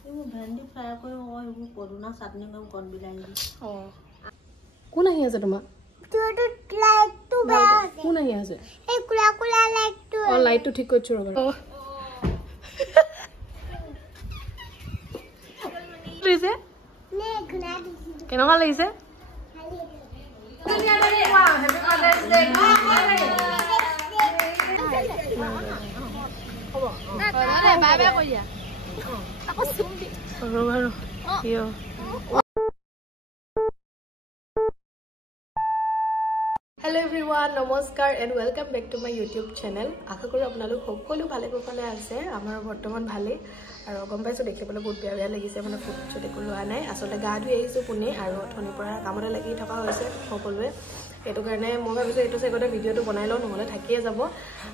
ভেন্দি ফ্ৰাই কৰি এইবোৰ পদুনা চাটনি কৰি কণ বিলাহী দি কোন আহি আছে তোমাৰ লাইটটো বেয়া আছে কোন আহি আছে এই কুলা কুলা লাইটটো লাইটটো ঠিক কৰিছো ৰবা লিছে নে ঘনা দিছি কেনেকুৱা লাগিছে Hello everyone, namaskar and welcome back to my YouTube channel. আশা কৰো আপোনালোক সকলো ভালে কুশলে আছে আমাৰ বৰ্তমান ভালে আৰু গম পাইছো দেখিবলৈ বহুত বেয়া লাগিছে মানে ফুটছে দেখো লোৱা নাই আসলে গা ধুই আহিছো পুনে আৰু অথনি পৰা কামতে লাগি থকা হৈছে সকলোৱে এটো কাৰণে মই ভাবিছো এটো সেগতে ভিডিওটো বনাই লও নহলে থাকিয়ে যাব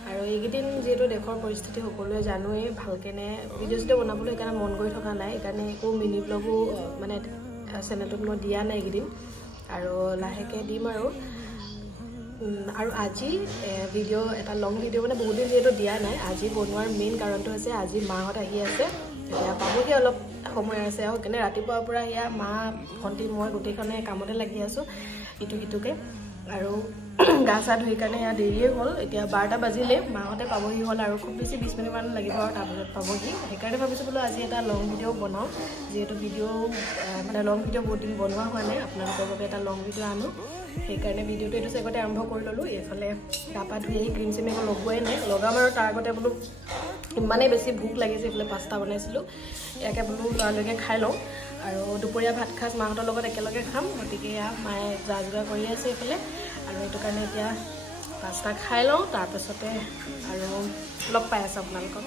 আৰু এইগিদিন যেটো দেখৰ পৰিস্থিতি সকলোৱে জানোই ভালকেনে ভিডিওটো বনাবলৈ কাৰণে মন কৰি থকা নাই কাৰণে একো মিনি ব্লগো মানে চেনেলটোত মই দিয়া নাই এইগিদিন আৰু লাহেকে দিম আৰু আজি ভিডিও এটা লং ভিডিও মানে বহুত দিন যেটো দিয়া নাই আজি বনোৱাৰ মেইন কাৰণটো আছে আজি মাহত আহি আছে এতিয়া পাবহি অলপ সময় আছে আৰু কেনে ৰাতিপুৱাৰ পৰা ইয়া মা ভন্টি মই গুটেখনে কামতে লাগি আছো ইটুকিটুকে আৰু গাছা ধুই কাৰণে ইয়া দেৰিয়ে হ'ল এতিয়া 12টা বাজিলে মাহতে পাবহি হ'ল আৰু খুব বেছি 20 মিনিট মান লাগিব আৰু তাৰপিছত পাবহি সেইকাৰণে ভাবিছো বলো আজি এটা লং ভিডিও বনাও যেটো ভিডিও মানে লং ভিডিও বহুত দিন বনোৱা হোৱা নাই আপোনালোকৰ বাবে এটা লং ভিডিও আনো সেইকাৰণে ভিডিওটো এটো সেগতে আৰম্ভ কৰি ললো এফালে গাপা ধুই ক্ৰীম চিম একো লগোৱাই নাই লগাম আৰু তাৰ আগতে বলো ইমানে বেছি ভুক লাগিছে এফালে পাস্তা বনাইছিলো একে বলো লৰালৈকে খাই লওঁ আৰু দুপৰীয়া ভাত খাস মাহঁতৰ লগত একেলগে খাম গতিকে মায়ে জাজগা কৰি আছে এফালে আৰু এটো কাৰণে এতিয়া পাস্তা খাই লওঁ তাৰ পাছতে আৰু লগ পাই আছে আপোনালোকক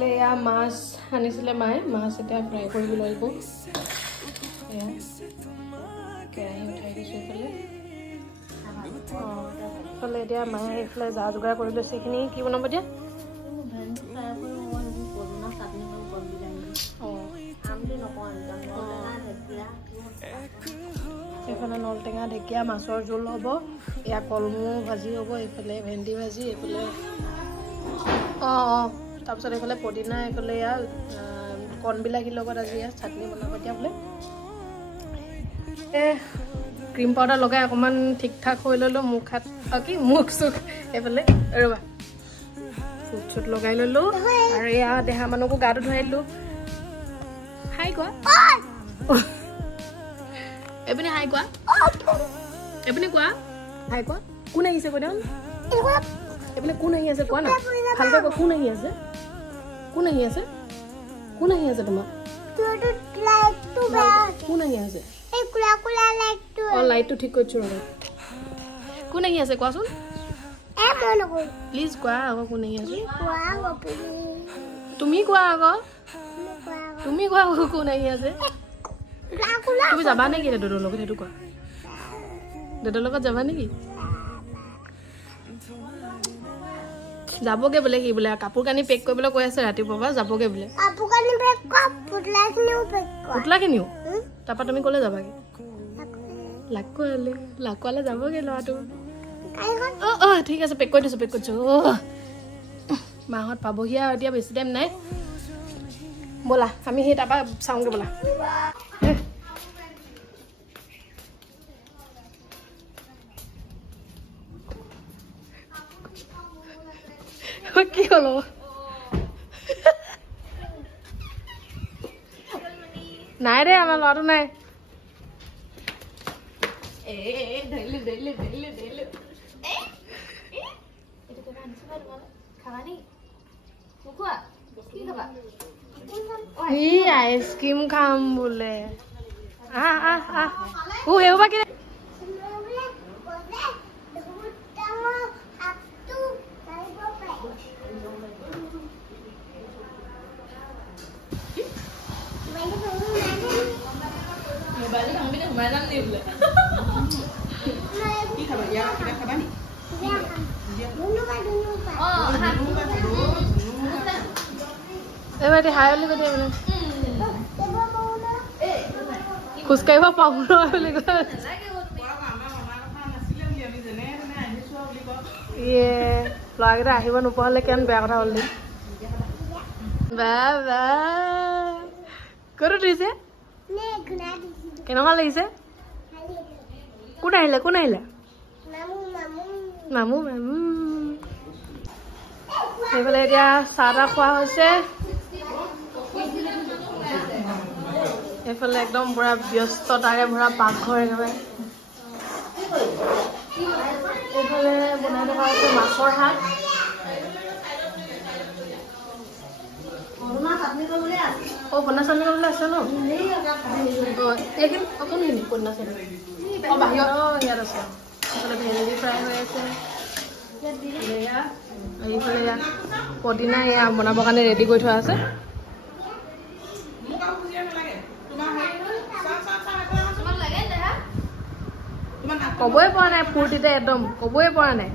লেয়া মাছ আনিছিলে মায়ে মাছ এটা ফ্ৰাই কৰিব লাগিব এয়া কেৰাহী উঠাই দিছো এফালে ফলে এতিয়া মায়ে এফালে যা যোগাৰ কৰি লৈছে এইখিনি কি বনাব দিয়া ভেন্দি ফ্ৰাই কৰি এইবোৰ পদুনা চাটনি কৰি কণ বিলাহী দি আমদি নকওঁ এইফালে নলটেঙা ঢেকীয়া মাছৰ জোল হ'ব এয়া কলমৌ ভাজি হ'ব এইফালে ভেন্দি ভাজি এইফালে তাৰপিছত এইফালে পদিনা এইফালে এয়া কণ বিলাহীৰ লগত আজি চাটনি বনাব এতিয়া বোলে ক্ৰীম পাউডাৰ লগাই অকমান ঠিক ঠাক হৈ ললো মুখ হাত কি মুখ চুখ এইফালে ৰবা ফুট চুট লগাই ললো আৰু এয়া দেহা মানুহকো গাটো ধুৱাই দিলো হাই কোৱা এপিনে হাই কোৱা এপিনে কোৱা হাই কোৱা কোন আহিছে কৈ দিয়ক এপিনে কোন আহি আছে কোৱা না ভালকৈ কোৱা কোন আহি আছে কোন আহি আছে কোন আহি আছে তোমাৰ লাইটটো বেয়া আছে কোন আহি আছে এই কুলা কুলা লাইটটো লাইটটো ঠিক কৰিছো ৰবা কোন আহি আছে কোৱাচোন মই নকওঁ প্লিজ কোৱা আকৌ কোন আহি আছে তুমি কোৱা আকৌ তুমি কোৱা আকৌ কোন আহি আছে তুমি যাবা নেকি দাদৰ লগত সেইটো কোৱা দাদৰ লগত যাবা নেকি যাবগে বোলে কি বোলে কাপোৰ কানি পেক কৰিবলৈ কৈ আছে ৰাতিপুৱাৰ পৰা যাবগে বোলে কাপোৰ কানি পেক কৰ পুতলাখিনিও তাৰপৰা তুমি ক'লে যাবাগে লাকুৱালে যাবগে ল'ৰাটো ঠিক আছে পেক কৰি দিছো মাহত পাবহি আৰু এতিয়া বেছি টাইম নাই ব'লা আমি সেই তাৰপৰা চাওঁগে ব'লা কি হল নাই ৰে আমাৰ ল'ৰাটো নাই আইচক্ৰীম খাম বোলে সেইবা কি মোবাইল আমি সোমাই যাম নি বোলে কি খাবা ইয়া কিবা খাবা নি এবারে হাইলি কই দেবনে খুসকাইবা পাবো না বলে গো ইয়ে ফ্লাগরা আহিব নপহলে কেন বেয়া কথা হল নি বা বা ক'ত উঠিছে কেনেকুৱা লাগিছে কোন আহিলে মামু এইফালে এতিয়া চাহ তাহ খোৱা হৈছে এইফালে একদম পুৰা ব্যস্ততাৰে ভৰা পাকঘৰ একেবাৰে এইফালে বনাই থকা হৈছে মাছৰ শাক বনা চাটনি কৰিবলৈ আছে ন এইখিনি কোনখিনি বনা চাটনি বাহিৰত ইয়াত আছে এইফালে ভেন্দি ফ্ৰাই হৈ আছে এইফালে এয়া পদিনা এয়া বনাবৰ কাৰণে ৰেডি কৰি থোৱা আছে ক'বই পৰা নাই ফূৰ্তিতে একদম ক'বই পৰা নাই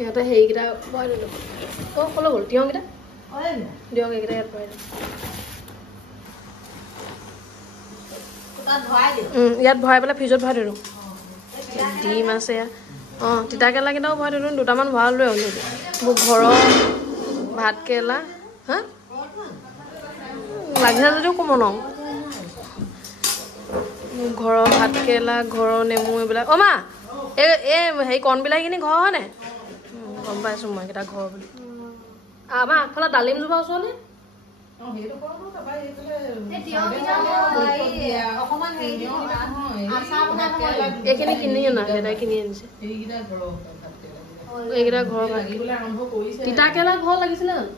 ইয়াতে হেৰিকেইটা ভৰাই দিলোঁ ক'লৈ গ'ল তিয়ঁহকেইটা দিয়ক এইকেইটা ইয়াত ভৰাই দিওঁ ইয়াত ভৰাই পেলাই ফ্ৰিজত ভৰাই দিলোঁ ডিম আছে তিতা কেৰেলাকেইটাও ভৰাই দিলোঁ দুটামান ভৰালোৱে অলৰেডি মোৰ ঘৰৰ ভাত কেৰেলা হা লাগিছে যদিও ক'ব নোৱাৰোঁ মোৰ ঘৰৰ ভাত কেৰেলা ঘৰৰ নেমু এইবিলাক মা এই হেৰি কণবিলাহীখিনি ঘৰ হয় নাই গম পাইছোঁ মই এইকেইটা ঘৰ বুলি আমাৰ আগফালে ডালিম জোপা ওচৰতে এইখিনি কিনি অনা দেউতাই কিনি আনিছে এইকেইটা ঘৰ তিতা কেৰেলা ঘৰ লাগিছিলে জানো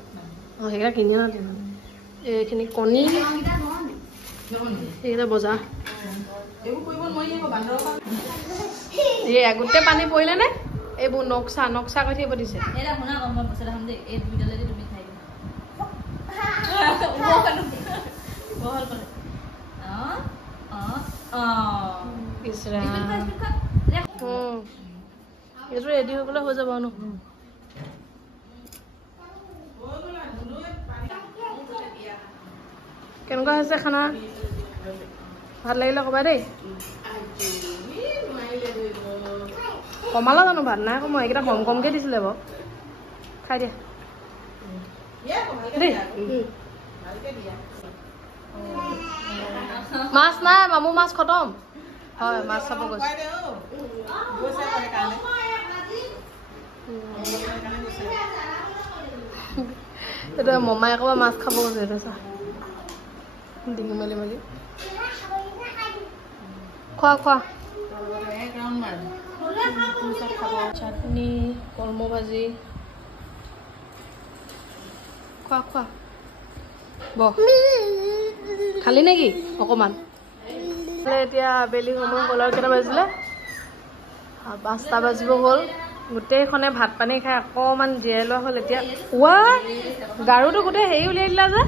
সেইকেইটা কিনি অনা এইখিনি কণী এইকেইটা বজাৰ এই গোটেই পানী পৰিলে নে এইবোৰ নক্সা কৰি থাকিব দিছে এইটো ৰেডি হৈ গ'লে হৈ যাব ন কেনেকুৱা হৈছে খানা ভাল লাগিলে ক'বা দেই কমালা জানো ভাত নাই কমা এইকেইটা কমকৈ দিছিলে বাৰু খাই দিয়া দেই মাছ নাই মামু মাছ খতম হয় মাছ চাব গৈছে এইটো মমাই আকৌ মাছ খাব গৈছে এইটো চা ডিঙি মেলি খোৱা চাটনি কলমৌ ভাজি খোৱা বহ খালি নেকি অকণমান এতিয়া আবেলি সময় হ'ল আৰু কেইটা বাজিলে 5টা বাজিব হ'ল গোটেইখনে ভাত পানী খাই অকণমান জিৰাই লোৱা হ'ল এতিয়া গাৰুটো গোটেই হেৰি উলিয়াই দিলা যে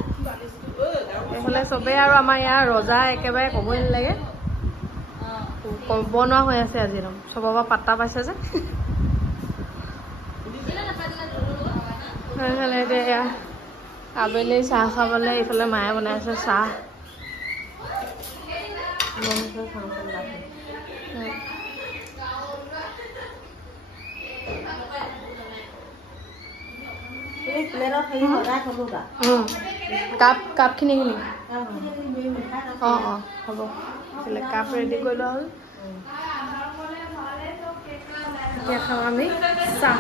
এইফালে চবেই আৰু আমাৰ ইয়াৰ ৰজা একেবাৰে ক'বই নালাগে বনোৱা হৈ আছে আজি একদম চবৰ পৰা পাত্তা পাইছে যে সেইফালে এতিয়া আবেলি চাহ খাবলৈ এইফালে মায়ে বনাই আছে চাহ কাপখিনি হ'ব কাপ ৰেডি কৰি লোৱা হ'ল এতিয়া খাওঁ আমি চাহ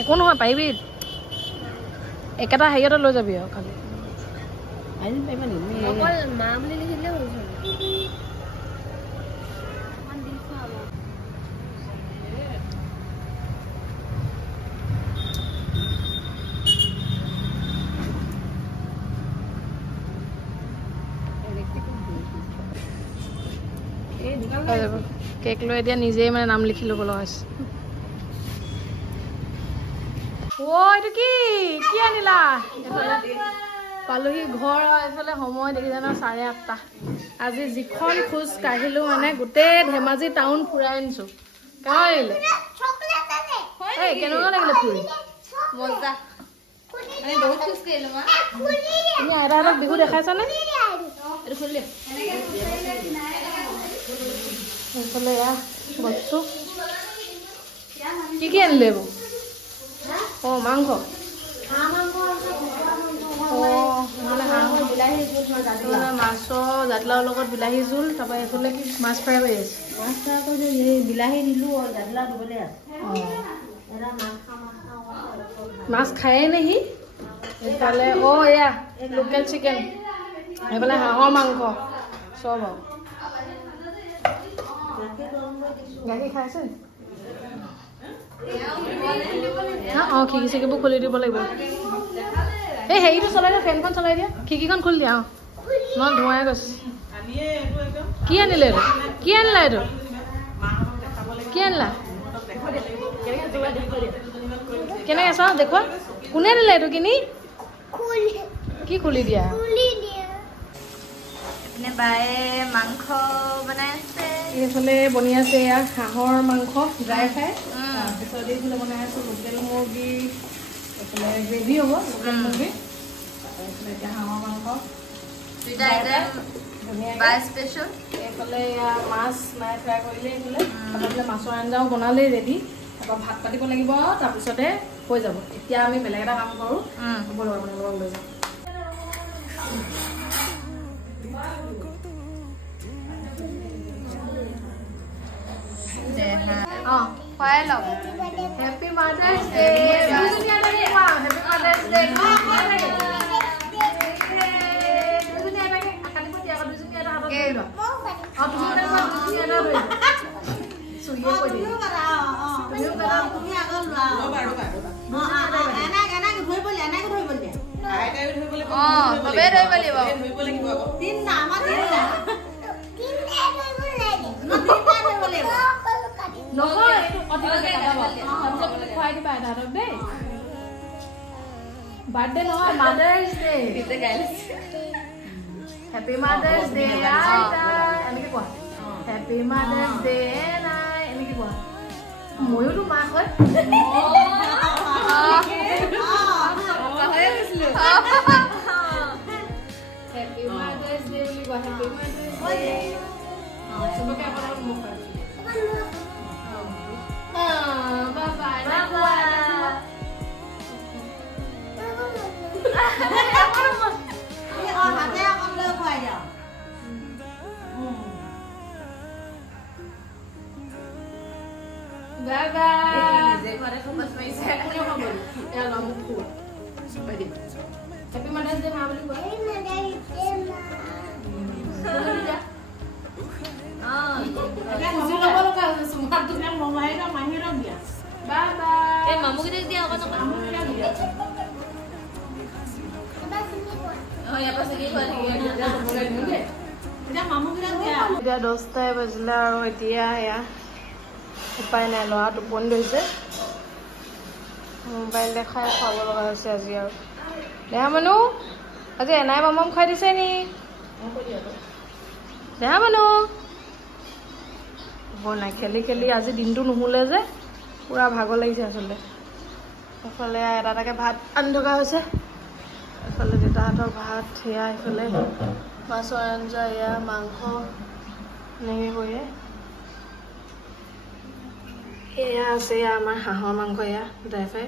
একো নহয় পাৰিবি একেটা হেৰিয়তে লৈ যাবি আৰু খালি মা বুলি লিখি দিলে কেক লৈ এতিয়া নিজেই মানে নাম লিখি ল'ব লগা হৈছে এইটো কি আনিলা এইফালে পালোহি ঘৰ এইফালে সময় দেখিছানে 8:30 আজি যিখন খোজ কাঢ়িলো মানে গোটেই ধেমাজি টাউন ফুৰাই আনিছো কাইলে কেনেকুৱা লাগিলে ফুৰি মজা মানে বহুত খুশ কৰিলো মা তুমি আইতাহঁতক বিহু দেখাইছানে এইটো খুলি এইফালে এয়া বস্তু কি আনিলে এইবোৰ মাংস মাছৰ জাতিলাওৰ লগত বিলাহী জোল তাৰপৰা এইফালে কি মাছ ফ্ৰাই কৰি আছে মাছ ফ্ৰাই কৰি বিলাহী দিলো জাতিলাও দিবলৈ আছে মাছ খায়ে নেহি এইফালে এয়া লোকেল চিকেন এইফালে হাঁহৰ মাংস চব গাখীৰ খাইছে খিৰিকিবোৰ খুলি দিব লাগিব এই হেৰিটো চলাই দিয়া ফেনখন চলাই দিয়া খিৰিকিখন খুলি দিয়া মই ধোঁৱাই গৈছে কি আনিলে এইটো কি আনিলা এইটো কি আনিলা কেনেকৈ চাওঁ দেখুৱা কোনে দিলে এইটো কিনি কি খুলি দিয়া বায়ে মাংস বনাই আছে এইফালে বনি আছে এয়া হাঁহৰ মাংস ড্ৰাই ফ্ৰাই তাৰপিছত এইফালে বনাই আছো লোকেল মুৰ্গী এইফালে গ্ৰেভি হ'ব লোকেল মুৰ্গী এইফালে এতিয়া হাঁহৰ মাংস এইফালে এয়া মাছ মায়ে ফ্ৰাই কৰিলে এইফালে মাছৰ আঞ্জাও বনালেই ৰেডি তাৰপৰা ভাত পাতিব লাগিব তাৰপিছতে হৈ যাব এতিয়া আমি বেলেগ এটা কাম কৰোঁ লৈ যাওঁ Happy Mother's Day. Happy Mother's Day. Birthday no, Mother's Day. Happy Mother's Day, Aita. Ini kita. Happy Mother's Day, Nai. Ini kita. Moyo tu mak kan? Happy Mother's Day, ini kita. Happy Mother's Day. Sebagai apa orang muka? Bye bye. Bye bye. Bye bye. Happy Mother's Day, Mama. Bye bye. Mamu kita dia kan এতিয়া 10টাই বাজিলে আৰু এতিয়া এয়া উপায় নাই ল'ৰা টোপনি ধৰিছে মোবাইল দেখাই খুৱাব লগা হৈছে আজি আৰু দেহা মানুহ আজি এনাই মামাম খুৱাই দিছে নি দেহা মানুহ হ'ব নাই খেলি খেলি আজি দিনটো নুশুলে যে পুৰা ভাগৰ লাগিছে আচলতে এফালে এটা এটাকে ভাত আনি থকা হৈছে এফালে দেউতাহঁতৰ ভাত সেয়া এইফালে মাছৰ আঞ্জা এয়া মাংস এনেকৈ কৰি এয়া আছে আমাৰ হাঁহৰ মাংস এয়া ড্ৰাই ফ্ৰাই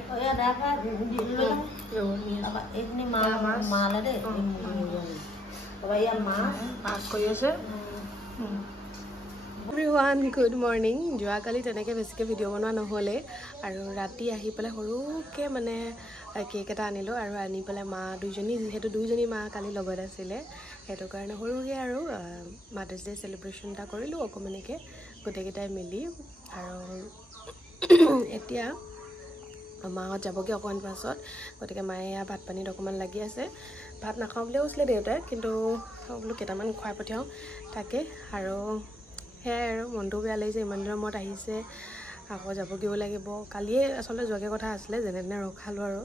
মাছ কৰি আছে এভৰিৱান গুড মৰ্ণিং যোৱাকালি তেনেকৈ বেছিকৈ ভিডিঅ' বনোৱা নহ'লে আৰু ৰাতি আহি পেলাই সৰুকৈ মানে কেক এটা আনিলোঁ আৰু আনি পেলাই মা দুইজনী যিহেতু দুইজনী মা কালি লগত আছিলে সেইটো কাৰণে সৰুকৈ আৰু মাদাৰ্ছ ডে চেলিব্ৰেশ্যন এটা কৰিলোঁ অকণমানিকৈ গোটেইকেইটাই মিলি আৰু এতিয়া মাহঁত যাবগৈ অকণমান পাছত গতিকে মায়ে এয়া ভাত পানীত অকণমান লাগি আছে ভাত নাখাওঁ বুলিও কৈছিলে দেউতাই কিন্তু বোলো কেইটামান খুৱাই পঠিয়াওঁ তাকে আৰু সেয়াই আৰু মনটো বেয়া লাগিছে ইমান দিনৰ মূৰত আহিছে আকৌ যাবগৈও লাগিব কালিয়ে আচলতে যোৱাকৈ কথা আছিলে যেনে তেনে ৰখালোঁ আৰু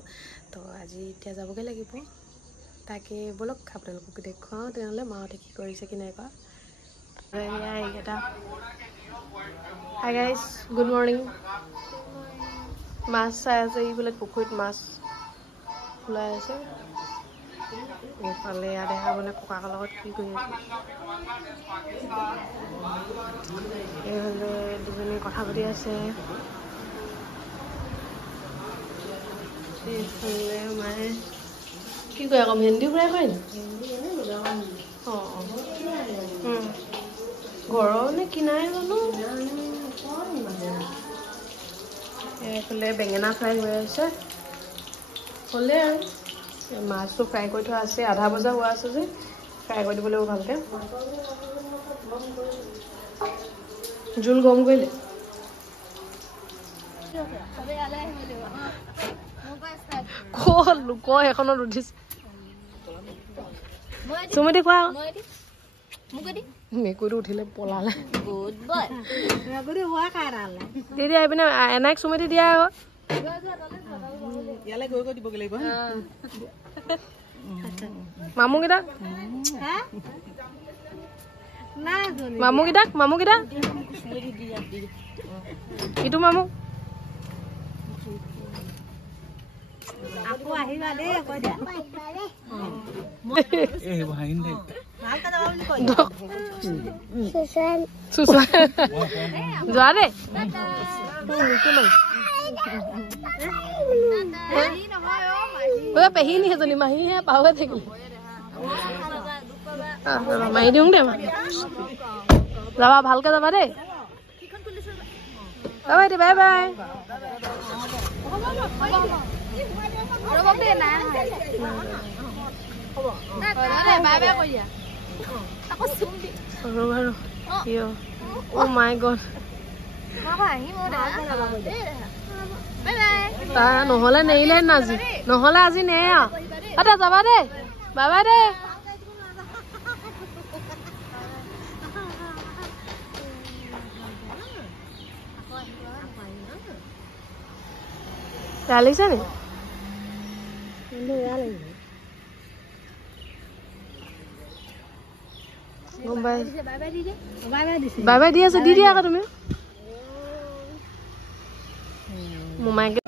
তো আজি এতিয়া যাবগৈ লাগিব তাকে ব'লক আপোনালোকক দেখুৱাওঁ তেনেহ'লে মাহঁতে কি কৰিছে কি নাই কৰা এইকেইটা হাই গাইজ গুড মৰ্ণিং মাছ চাই আছে এইফালে পুখুৰীত মাছ ওলাই আছে এইফালে দেখা মানে ককাকৰ লগত কি কৰি আছে এইফালে দুজনী কথা পাতি আছে এইফালে মায়ে কি কয় আকৌ ভেন্দি ফ্ৰাই কৰে নি অঁ ঘৰৰ নে কিনাই জানো এইফালে বেঙেনা ফ্ৰাই হৈ আছে হ'লে আৰু মাছটো ফ্ৰাই কৰি থোৱা আছে আধা ভজা হোৱা আছে যে ফ্ৰাই কৰি দিব লাগিব ভালকৈ জোল গৰম কৰিলে ক'ত লোক এখনত উঠিছে চুমতি খোৱা মেকুৰীটো উঠিলে পলালে দিদি আহি পিনে এনাইক চুমতি দিয়া আকৌ মামুকেইটাক ইটো মামু যোৱা দেই পেহী নি এজনী মাহীহে পাহৰি থাকিলে মাৰি দিওঁ দে যাবা ভালকে যাবা দেই bye bye bye by my god নহ'লে নেৰিলে নাজি নহ'লে আজি নে আৰু যাবা দেই বাই বাই দেই লাগিছে নি বাই বাই দি আছে দি দিয়া আকৌ তুমি মোমাইকে